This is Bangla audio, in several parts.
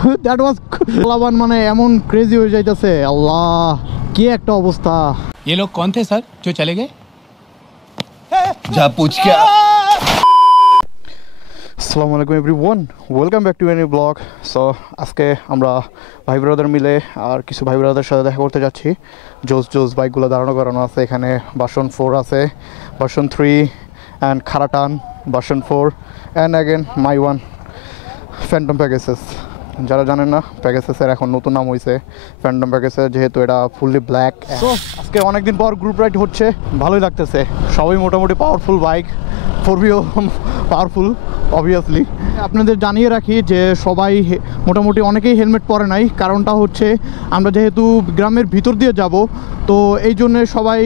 দ্যাট ওয়াজ লাভান, মানে এমন ক্রেজি হয়ে যাইতেছে, আল্লাহ কি একটা অবস্থা। ये लोग कौन थे सर जो चले गए? जा पूछ क्या। আসসালামু আলাইকুম everyone, welcome back to any blog. So আজকে আমরা ভাই ব্রাদার মিলে আর কিছু ভাই ব্রাদারের সাথে দেখা করতে যাচ্ছি। জোস বাইকগুলো দাঁড়ানো করানো আছে এখানে। ভার্সন 4 আছে, ভার্সন 3 অ্যান্ড খারাটান version 4 and again my one phantom packages. যারা জানেন না, প্যাকেজেসের এখন নতুন নাম হয়েছে ফ্যান্টম প্যাকেজেস, যেহেতু এটা ফুললি ব্ল্যাক। সো আজকে অনেকদিন পর গ্রুপ রাইড হচ্ছে, ভালোই লাগতেছে। সবাই মোটামুটি পাওয়ারফুল বাইক, 4Bও পাওয়ারফুল অবভিয়াসলি। আপনাদের জানিয়ে রাখি যে সবাই মোটামুটি অনেকেই হেলমেট পরে নাই, কারণটা হচ্ছে আমরা যেহেতু গ্রামের ভিতর দিয়ে যাব, তো এই জন্যে সবাই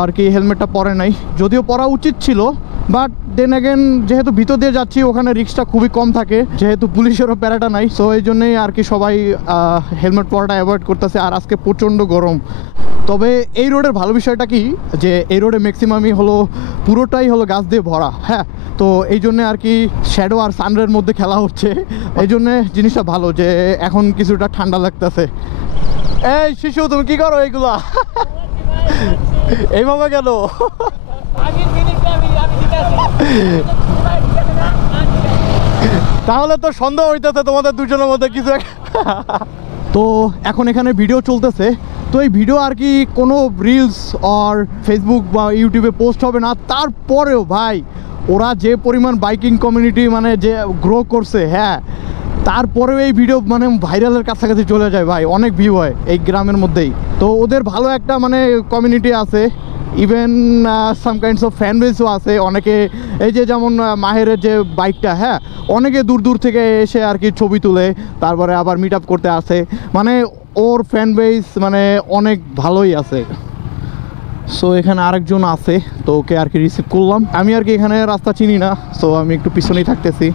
আর কি হেলমেটটা পরে নাই। যদিও পরা উচিত ছিল, বাট দেন অ্যাগেন যেহেতু ভিতর দিয়ে যাচ্ছি ওখানে রিস্কটা খুবই কম থাকে, যেহেতু পুলিশেরও প্যারাটা নাই। সো এই জন্যেই আর কি সবাই হেলমেট পরাটা অ্যাভয়েড করতেছে। আর আজকে প্রচণ্ড গরম। তবে এই রোডের ভালো বিষয়টা কি, যে এই রোডে ম্যাক্সিমামই হলো পুরোটাই হলো গাছ দিয়ে ভরা। হ্যাঁ, তো এই জন্যে আর কি শ্যাডো আর সানরের মধ্যে খেলা হচ্ছে। এই জন্যে জিনিসটা ভালো যে এখন কিছুটা ঠান্ডা লাগতেছে। এই শিশু, তুমি কি করো এইগুলা? এইভাবে গেল। তাহলে তো সন্দেহ হইতেছে তোমাদের দুজনের মধ্যে কিছু। তো এখন এখানে ভিডিও চলতেছে, তো এই ভিডিও আর কি কোনো রিলস আর ফেসবুক বা ইউটিউবে পোস্ট হবে না। তারপরেও ভাই ওরা যে পরিমাণ বাইকিং কমিউনিটি মানে যে গ্রো করছে, হ্যাঁ, তারপরেও এই ভিডিও মানে ভাইরালের কাছাকাছি চলে যায় ভাই, অনেক ভিউ হয় এই গ্রামের মধ্যেই। তো ওদের ভালো একটা মানে কমিউনিটি আছে, even some kinds of fan বেসও আছে। অনেকে এই যে যেমন মাহেরের যে বাইকটা, হ্যাঁ, অনেকে দূর দূর থেকে এসে আর কি ছবি তুলে তারপরে আবার মিট আপ করতে আসে। মানে ওর ফ্যান বেস মানে অনেক ভালোই আছে। সো এখানে আরেকজন আছে, তো ওকে আর কি রিসিভ করলাম। আমি আর কি এখানে রাস্তা চিনি না, সো আমি একটু পিছনেই থাকতেছি।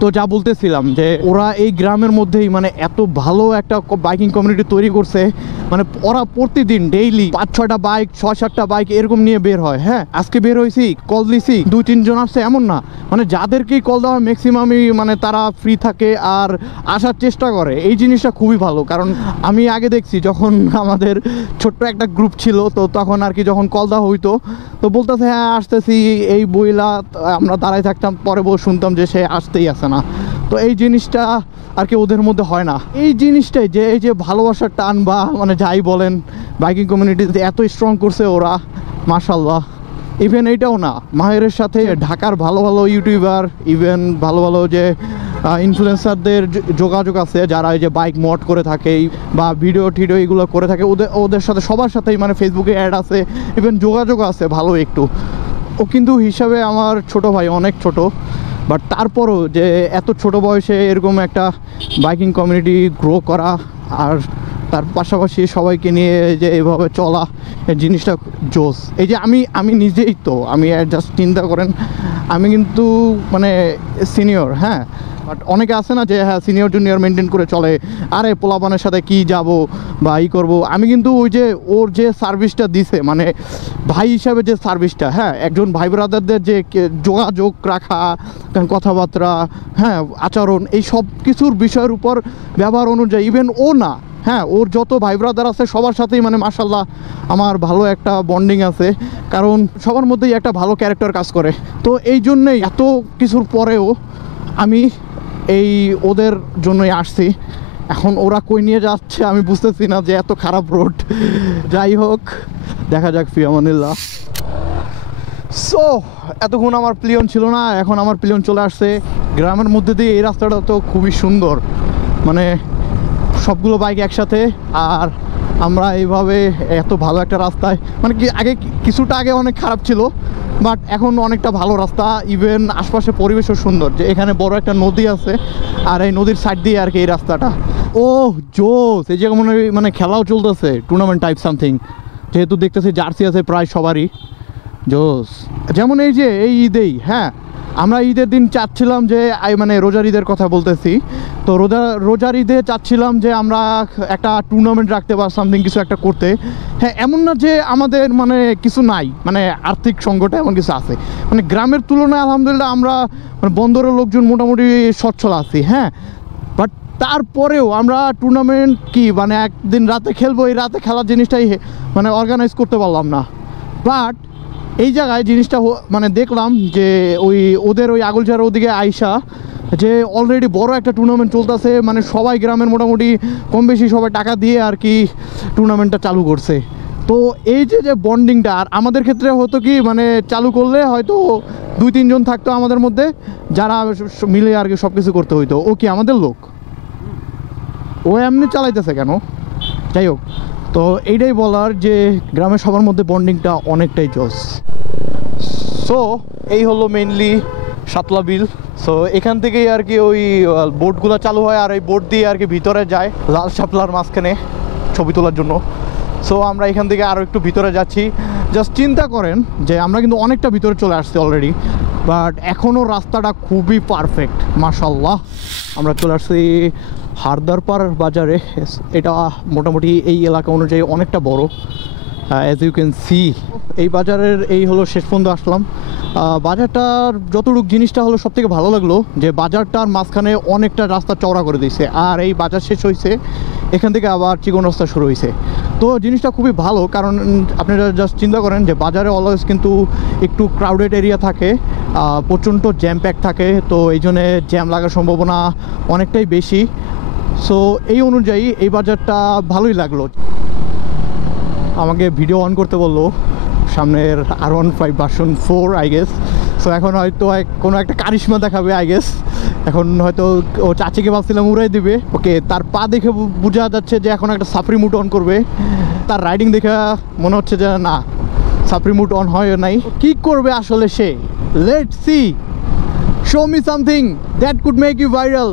তো যা বলতেছিলাম যে ওরা এই গ্রামের মধ্যেই মানে এত ভালো একটা বাইকিং কমিউনিটি তৈরি করছে। মানে ওরা প্রতিদিন ডেইলি 5-6টা বাইক, 6-7টা বাইক এরকম নিয়ে বের হয়। হ্যাঁ, আজকে বের হয়েছি, কল দিছি, 2-3 জন আসছে এমন না, মানে যাদেরকেই কল দেওয়া ম্যাক্সিমামই মানে তারা ফ্রি থাকে আর আসার চেষ্টা করে। এই জিনিসটা খুবই ভালো, কারণ আমি আগে দেখছি যখন আমাদের ছোট্ট একটা গ্রুপ ছিল, তো তখন আর কি যখন কল দেওয়া হইতো তো বলতেছে হ্যাঁ আসতেছি, এই বইলা আমরা দাঁড়াই থাকতাম, পরে শুনতাম যে সে আসতেই আসে না। তো এই জিনিসটা আর কি ওদের মধ্যে হয় না। এই জিনিসটাই যে এই যে ভালোবাসার টান বা মানে যাই বলেন, বাইকিং কমিউনিটি এত স্ট্রং করছে ওরা, মাশাআল্লাহ। ইভেন এইটাও না, মাহেরের সাথে ঢাকার ভালো ভালো ইউটিউবার, ইভেন ভালো ভালো যে ইনফ্লুয়েন্সারদের যোগাযোগ আছে, যারা এই যে বাইক মড করে থাকে বা ভিডিও টিডিও এগুলো করে থাকে, ওদের সাথে সবার সাথেই মানে ফেসবুকে অ্যাড আছে, ইভেন যোগাযোগ আছে ভালো একটু। ও কিন্তু হিসাবে আমার ছোট ভাই, অনেক ছোট, বাট তারপরও যে এত ছোট বয়সে এরকম একটা বাইকিং কমিউনিটি গ্রো করা আর তার পাশাপাশি সবাইকে নিয়ে যে এভাবে চলা, এই জিনিসটা জোস। এই যে আমি নিজেই তো আমি জাস্ট চিন্তা করেন, আমি কিন্তু মানে সিনিয়র, হ্যাঁ, বাট অনেকে আছে না যে হ্যাঁ সিনিয়র জুনিয়র মেনটেন করে চলে, আরে পোলাপানের সাথে কি যাব বা ই করবো। আমি কিন্তু ওই যে ওর যে সার্ভিসটা দিছে, মানে ভাই হিসাবে যে সার্ভিসটা, হ্যাঁ, একজন ভাই ব্রাদারদের যে যোগাযোগ রাখা, কথাবার্তা, হ্যাঁ, আচরণ, এই সব কিছুর বিষয়ের উপর ব্যবহার অনুযায়ী, ইভেন ও না, হ্যাঁ, ওর যত ভাই ব্রাদার আছে সবার সাথেই মানে মাশাআল্লাহ আমার ভালো একটা বন্ডিং আছে, কারণ সবার মধ্যেই একটা ভালো ক্যারেক্টার কাজ করে। তো এই জন্যেই এত কিছুর পরেও আমি এই ওদের জন্যই আসছি। এখন ওরা কই নিয়ে যাচ্ছে আমি বুঝতেছি না, যে এত খারাপ রোড। যাই হোক, দেখা যাক, ফি আমানিল্লাহ। সো এতক্ষণ আমার প্লিয়ন ছিল না, এখন আমার প্লিয়ন চলে আসছে গ্রামের মধ্যে দিয়ে। এই রাস্তাটা তো খুবই সুন্দর, মানে সবগুলো বাইক একসাথে, আর আমরা এইভাবে এত ভালো একটা রাস্তায়, মানে কি আগে কিছুটা আগে অনেক খারাপ ছিল, বাট এখন অনেকটা ভালো রাস্তা। ইভেন আশপাশে পরিবেশও সুন্দর, যে এখানে বড় একটা নদী আছে আর এই নদীর সাইড দিয়ে আর কি এই রাস্তাটা। ও জোস, এই জায়গা মানে খেলাও চলতেছে, টুর্নামেন্ট টাইপ সামথিং, যেহেতু দেখতেছি জার্সি আছে প্রায় সবারই, জোস। যেমন এই যে এই ঈদেই, হ্যাঁ, আমরা ঈদের দিন চাচ্ছিলাম যে মানে রোজার ঈদের কথা বলতেছি, তো রোজার ঈদে চাচ্ছিলাম যে আমরা একটা টুর্নামেন্ট রাখতে বা সামথিং কিছু একটা করতে। হ্যাঁ, এমন না যে আমাদের মানে কিছু নাই, মানে আর্থিক সংকট এমন কিছু আছে, মানে গ্রামের তুলনায় আলহামদুলিল্লাহ আমরা মানে বন্দরের লোকজন মোটামুটি সচ্ছল আছি, হ্যাঁ, বাট তারপরেও আমরা টুর্নামেন্ট কি মানে একদিন রাতে খেলবো, এই রাতে খেলার জিনিসটাই মানে অর্গানাইজ করতে পারলাম না। বাট এই জায়গায় জিনিসটা মানে দেখলাম যে ওদের ওই আগলঝাড়ার ওদিকে আইসা যে অলরেডি বড় একটা টুর্নামেন্ট চলতেছে, মানে সবাই গ্রামের মোটামুটি কম বেশি সবাই টাকা দিয়ে আর কি টুর্নামেন্টটা চালু করছে। তো এই যে বন্ডিংটা, আর আমাদের ক্ষেত্রে হতো কি মানে চালু করলে হয়তো 2-3 জন থাকতো আমাদের মধ্যে যারা মিলে আর কি সব কিছু করতে হইতো। ও কি আমাদের লোক, ও এমনি চালাইতেছে কেন? যাই হোক, তো এইটাই বলার যে গ্রামের সবার মধ্যে বন্ডিংটা অনেকটাই জোস। সো এই হলো মেইনলি সাতলা বিল। সো এখান থেকেই আর কি ওই বোটগুলো চালু হয়, আর এই বোট দিয়ে আর কি ভিতরে যায় লাল শাপলার মাঝখানে ছবি তোলার জন্য। সো আমরা এখান থেকে আরও একটু ভিতরে যাচ্ছি। জাস্ট চিন্তা করেন যে আমরা কিন্তু অনেকটা ভিতরে চলে আসছি অলরেডি, বাট এখনও রাস্তাটা খুবই পারফেক্ট মাশাল্লাহ। আমরা চলে আসছি হারদারপাড় বাজারে। এটা মোটামুটি এই এলাকা অনুযায়ী অনেকটা বড়, অ্যাজ ইউ ক্যান সি। এই বাজারের এই হলো শেষ পর্যন্ত আসলাম। বাজারটার যতটুকু জিনিসটা হলো সবথেকে ভালো লাগলো যে বাজারটার মাঝখানে অনেকটা রাস্তা চওড়া করে দিয়েছে, আর এই বাজার শেষ হয়েছে এখান থেকে আবার চিকন রাস্তা শুরু হয়েছে। তো জিনিসটা খুবই ভালো, কারণ আপনারা জাস্ট চিন্তা করেন যে বাজারে অলওয়েজ কিন্তু একটু ক্রাউডেড এরিয়া থাকে, প্রচণ্ড জ্যাম প্যাক থাকে, তো এই জন্যে জ্যাম লাগার সম্ভাবনা অনেকটাই বেশি। সো এই অনুযায়ী এই বাজারটা ভালোই লাগলো। আমাকে ভিডিও অন করতে বললো সামনের R15 version 4 I guess. So এখন হয়তো কোনো একটা কারিশমা দেখাবে আই গেস। এখন হয়তো ও চাচিকে ভাবছিলাম উড়াই দিবে। ওকে, তার পা দেখে বোঝা যাচ্ছে যে এখন একটা সাফরি মুড অন করবে। তার রাইডিং দেখে মনে হচ্ছে যে না, সাফরি মুড অন হয় নাই। কি করবে আসলে সে? Let's see, show me something that could make you viral.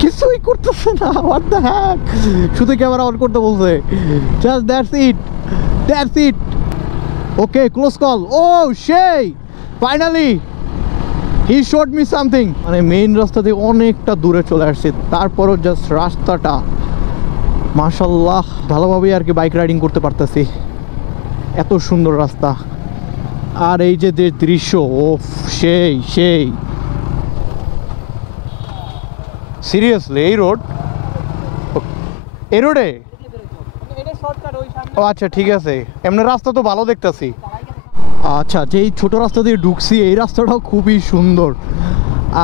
কিছুই করতেছে না, হোয়াট দ্য হ্যাক। শুধু ক্যামেরা অন করতে বলছে, just that's it. Okay, close call. ও সেই finally he showed me something. মানে মেইন রাস্তা থেকে অনেকটা দূরে চলে আসছে, তারপরও জাস্ট রাস্তাটা মাশাল্লাহ ভালোভাবেই আর কি বাইক রাইডিং করতে পারতেছি। এত সুন্দর রাস্তা, আর এই যে দৃশ্য, ও সেই সিরিয়াসলি এই রোডে ও আচ্ছা ঠিক আছে, এমনি রাস্তা তো ভালো দেখতেছি। আচ্ছা, যেই ছোট রাস্তা দিয়ে ঢুকছি এই রাস্তাটাও খুবই সুন্দর,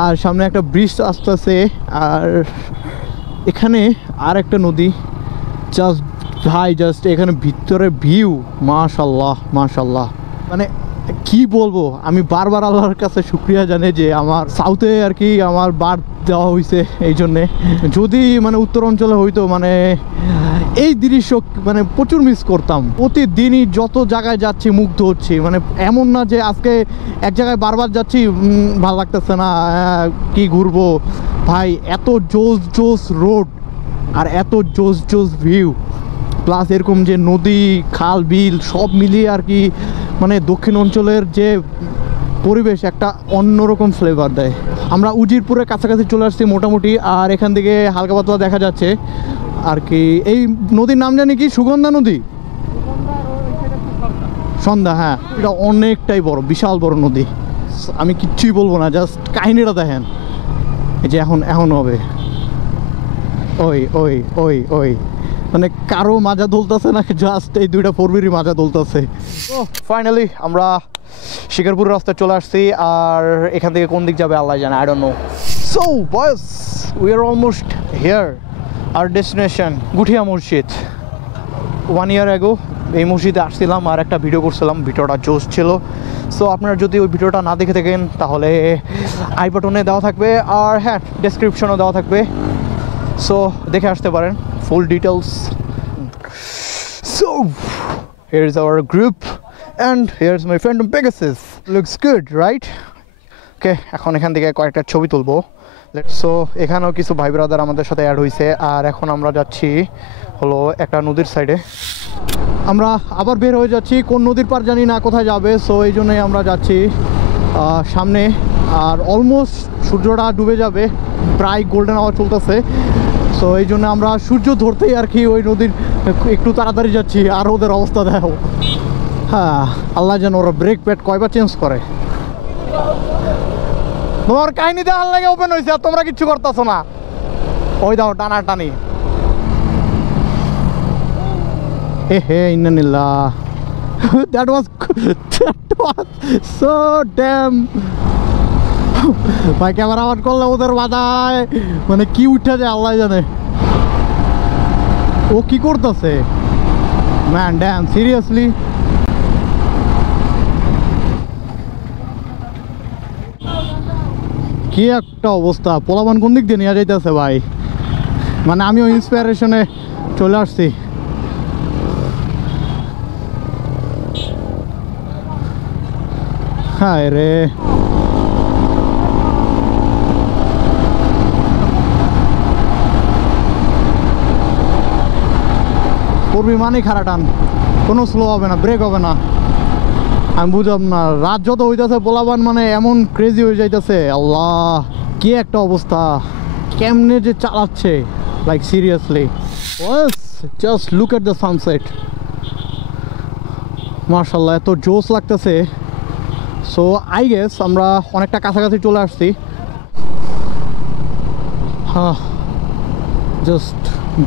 আর সামনে একটা ব্রিজ আসতেছে, আর এখানে আর একটা নদী। জাস্ট এখানে ভিতরে ভিউ মাশাল্লাহ। মানে কি বলবো, আমি বারবার আল্লাহর কাছে শুকরিয়া জানাই যে আমার সাউথে আর কি আমার বার দেওয়া হয়েছে। এই জন্যে যদি মানে উত্তর অঞ্চলে হইতো মানে এই দৃশ্য মানে প্রচুর মিস করতাম। প্রতিদিনই যত জায়গায় যাচ্ছি মুগ্ধ হচ্ছি, মানে এমন না যে আজকে এক জায়গায় বারবার যাচ্ছি ভালো লাগতেছে না, কি ঘুরবো ভাই। এত জোস রোড আর এত জোস ভিউ, প্লাস এরকম যে নদী খাল বিল সব মিলিয়ে আর কি মানে দক্ষিণ অঞ্চলের যে পরিবেশ একটা অন্যরকম ফ্লেভার দেয়। আমরা উজিরপুরের কাছাকাছি চলে আসছি মোটামুটি, আর এখান থেকে হালকা পাতলা দেখা যাচ্ছে আর কি। এই নদীর নাম জানি কি? সুগন্ধা নদী, সন্ধ্যা। হ্যাঁ, এটা অনেকটাই বড়, বিশাল বড় নদী। আমি কিচ্ছুই বলবো না, জাস্ট কাহিনীটা দেখেন। এই যে এখন হবে ওই মানে কারো মাজা দুলতেছে না, জাস্ট এই দুইটা ফোরবিরই মাজা দুলতেছে। তো ফাইনালি আমরা শিকারপুর রাস্তায় চলে আসছি, আর এখান থেকে কোন দিক যাবে আল্লাহ জানে, I don't know. So boys, we are almost here, our destination Guthia Masjid. 1 year ago এই মসজিদে আসছিলাম আর একটা ভিডিও করছিলাম, ভিডিওটা জোস ছিল। সো আপনারা যদি ওই ভিডিওটা না দেখে থাকেন তাহলে আই বাটনে দেওয়া থাকবে, আর হ্যাঁ ডেসক্রিপশনও দেওয়া থাকবে, সো দেখে আসতে পারেন full details. So here is our group and here is my friend Pegasus. Looks good right? Okay, এখন এখান থেকে কয়েকটা ছবি তুলবো। সো এখানেও কিছু ভাই ব্রাদার আমাদের সাথে অ্যাড হয়েছে, আর এখন আমরা যাচ্ছি হলো একটা নদীর সাইডে। আমরা আবার বের হয়ে যাচ্ছি, কোন নদীর পার জানি না, কোথায় যাবে। সো এই জন্যই আমরা যাচ্ছি সামনে, আর অলমোস্ট সূর্যটা ডুবে যাবে, প্রায় গোল্ডেন আওয়ার চলতেছে। সো এই জন্য আমরা সূর্য ধরতেই আর কি ওই নদীর একটু তাড়াতাড়ি যাচ্ছি। আর ওদের অবস্থা দেখো, হ্যাঁ আল্লাহ যেন ওরা ব্রেক প্যাড কয়বার চেঞ্জ করে। তোমার কাহিনীতে আল্লাহ ওপেন হয়েছে আর তোমরা কিচ্ছু করতেছো না। ওই দাও টানা টানি হে ইন্নানিল্লাহ that was so damn ভাই ক্যামেরা অন করলে ওদের মাথায় মানে কি উঠে যায় আল্লাহ জানে ও কি করতেছে ম্যান ড্যাম সিরিয়াসলি কি একটা অবস্থা পোলাপান কোন দিক দিয়ে নিয়ে যাইতেছে ভাই মানে আমিও ইন্সপিরেশনে চলে আসছি হায় রে করবি মানে খারা টান কোনো স্লো হবে না ব্রেক হবে না আমি বুঝলাম না রাত যত হইতেছে পোলাবান মানে এমন ক্রেজি হয়ে যাইতেছে আল্লাহ কি একটা অবস্থা কেমনে যে চালাচ্ছে like seriously just look at the sunset মার্শাল্লাহ এত জোস লাগতেছে সো আই গেস আমরা অনেকটা কাছাকাছি চলে আসছি হ্যাঁ জাস্ট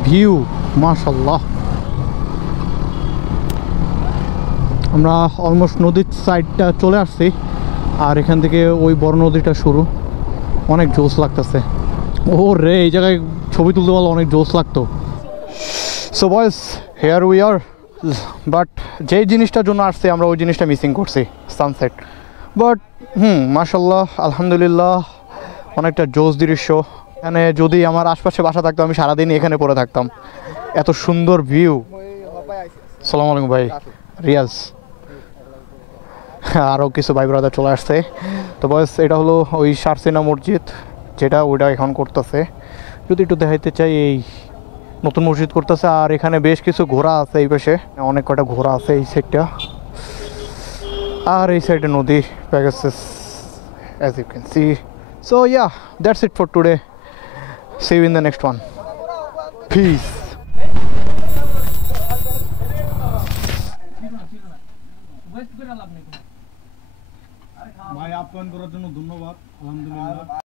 ভিউ মার্শাল্লাহ আমরা অলমোস্ট নদীর সাইডটা চলে আসছি আর এখান থেকে ওই বড় নদীটা শুরু অনেক জোস লাগতেছে ও রে এই জায়গায় ছবি তুলতে পারলে অনেক জোস লাগতো সো বয়েস হেয়ার উই আর বাট যেই জিনিসটার জন্য আসছি আমরা ওই জিনিসটা মিসিং করছি সানসেট বাট মাশাল্লাহ আলহামদুলিল্লাহ অনেকটা জোস দৃশ্য এখানে যদি আমার আশপাশে বাসা থাকতো আমি সারাদিন এখানে পড়ে থাকতাম এত সুন্দর ভিউ সালাম আলাইকুম ভাই রিয়াজ আরও কিছু ভাই ব্রাদার চলে আসছে তো বয়স এটা হলো ওই সারসিনা মসজিদ যেটা ওইটা এখন করতেছে যদি একটু দেখাইতে চাই এই নতুন মসজিদ করতেছে আর এখানে বেশ কিছু ঘোড়া আছে এই পাশে অনেক কটা ঘোড়া আছে এই সাইডটা আর এই সাইডে নদী packages as you can see so yeah that's it for today see you in the next one peace ভাই আপ্যায়ন করার জন্য ধন্যবাদ আলহামদুলিল্লাহ